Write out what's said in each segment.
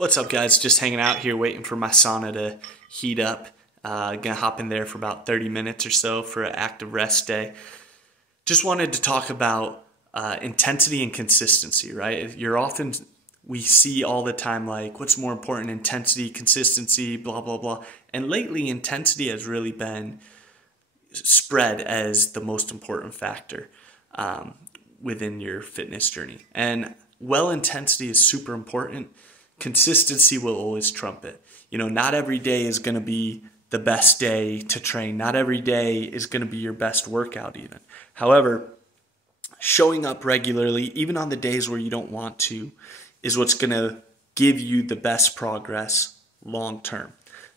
What's up, guys? Just hanging out here waiting for my sauna to heat up. Gonna hop in there for about 30 minutes or so for an active rest day. Just wanted to talk about intensity and consistency, right? We see all the time, like, what's more important, intensity, consistency, blah, blah, blah. And lately, intensity has really been spread as the most important factor within your fitness journey. And while intensity is super important, consistency will always trump it. Not every day is going to be the best day to train. Not every day is going to be your best workout even. However, showing up regularly, even on the days where you don't want to, is what's going to give you the best progress long term.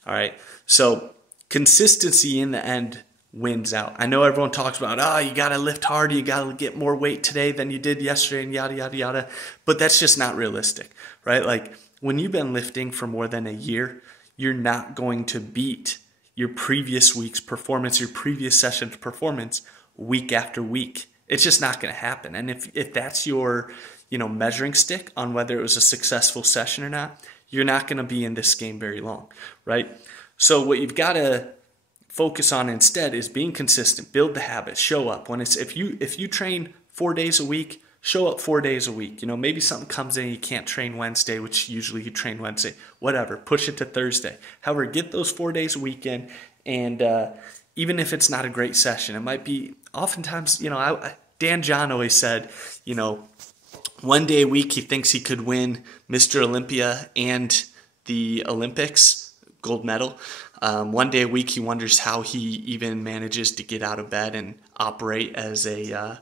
All right. So consistency in the end wins out. I know everyone talks about, you got to lift harder, you got to get more weight today than you did yesterday and yada, yada, yada. But that's just not realistic, right? Like when you've been lifting for more than a year, you're not going to beat your previous week's performance, your previous session's performance week after week. It's just not going to happen. And if that's your, measuring stick on whether it was a successful session or not, you're not going to be in this game very long, right? So what you've got to focus on instead is being consistent, build the habit, show up. If you train 4 days a week, show up 4 days a week. Maybe something comes in, you can't train Wednesday, which usually you train Wednesday, whatever, push it to Thursday. However, get those 4 days a week in, and even if it's not a great session, it might be, oftentimes, Dan John always said, one day a week he thinks he could win Mr. Olympia and the Olympics, gold medal. One day a week he wonders how he even manages to get out of bed and operate as a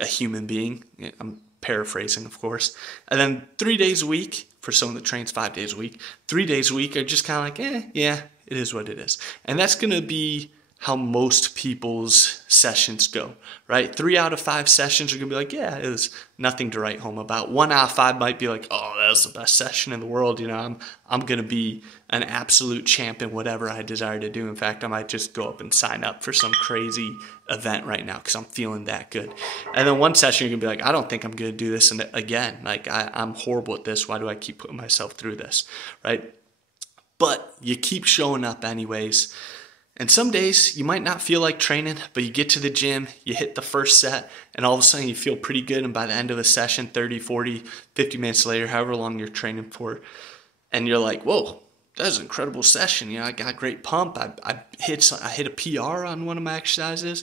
human being. I'm paraphrasing, of course. And then 3 days a week, for someone that trains 5 days a week, 3 days a week are just kind of like, yeah, it is what it is. And that's going to be how most people's sessions go, right? 3 out of 5 sessions are going to be like, yeah, it was nothing to write home about. 1 out of 5 might be like, oh, that was the best session in the world. I'm going to be an absolute champ in whatever I desire to do. In fact, I might just go up and sign up for some crazy event right now because I'm feeling that good. And then one session, you're going to be like, I don't think I'm going to do this again. Like, I'm horrible at this. Why do I keep putting myself through this, right? But you keep showing up anyways. And some days you might not feel like training, but you get to the gym, you hit the first set, and all of a sudden you feel pretty good. And by the end of a session, 30, 40, 50 minutes later, however long you're training for, and you're like, whoa, that was an incredible session. I got a great pump. I hit a PR on one of my exercises.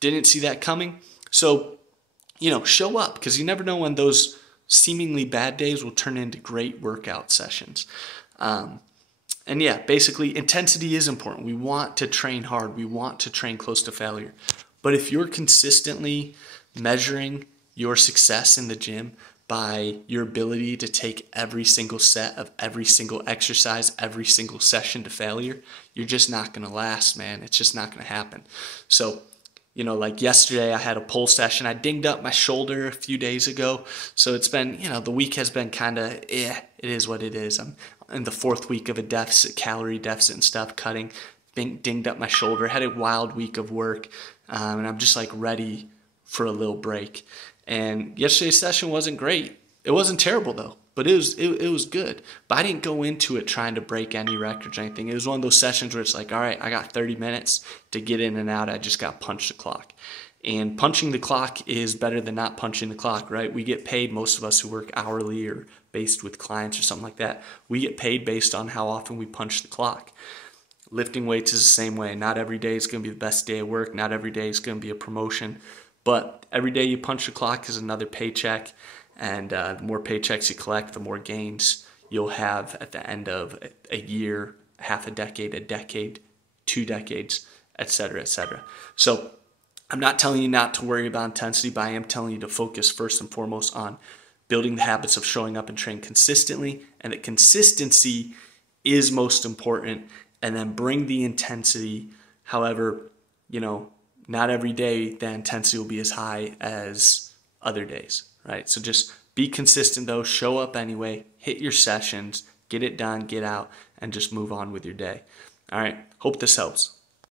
Didn't see that coming. So, show up, because you never know when those seemingly bad days will turn into great workout sessions. And yeah, basically intensity is important. We want to train hard. We want to train close to failure. But if you're consistently measuring your success in the gym by your ability to take every single set of every single exercise, every single session to failure, you're just not going to last, man. It's just not going to happen. So, like yesterday I had a pull session. I dinged up my shoulder a few days ago. So it's been, the week has been kind of, it is what it is. I'm in the 4th week of a calorie deficit and stuff, cutting, dinged up my shoulder, had a wild week of work, and I'm just like ready for a little break. And yesterday's session wasn't great. It wasn't terrible though, but it was good. But I didn't go into it trying to break any records or anything. It was one of those sessions where it's like, all right, I got 30 minutes to get in and out. I just got to punch the clock. And punching the clock is better than not punching the clock, right? We get paid, most of us who work hourly or based with clients or something like that, we get paid based on how often we punch the clock. Lifting weights is the same way. Not every day is going to be the best day of work. Not every day is going to be a promotion. But every day you punch the clock is another paycheck. And the more paychecks you collect, the more gains you'll have at the end of a year, half a decade, 2 decades, etc., etc. So I'm not telling you not to worry about intensity, but I am telling you to focus first and foremost on building the habits of showing up and training consistently, and that consistency is most important, and then bring the intensity. However, not every day the intensity will be as high as other days, right? So just be consistent though, show up anyway, hit your sessions, get it done, get out, and just move on with your day. All right, hope this helps.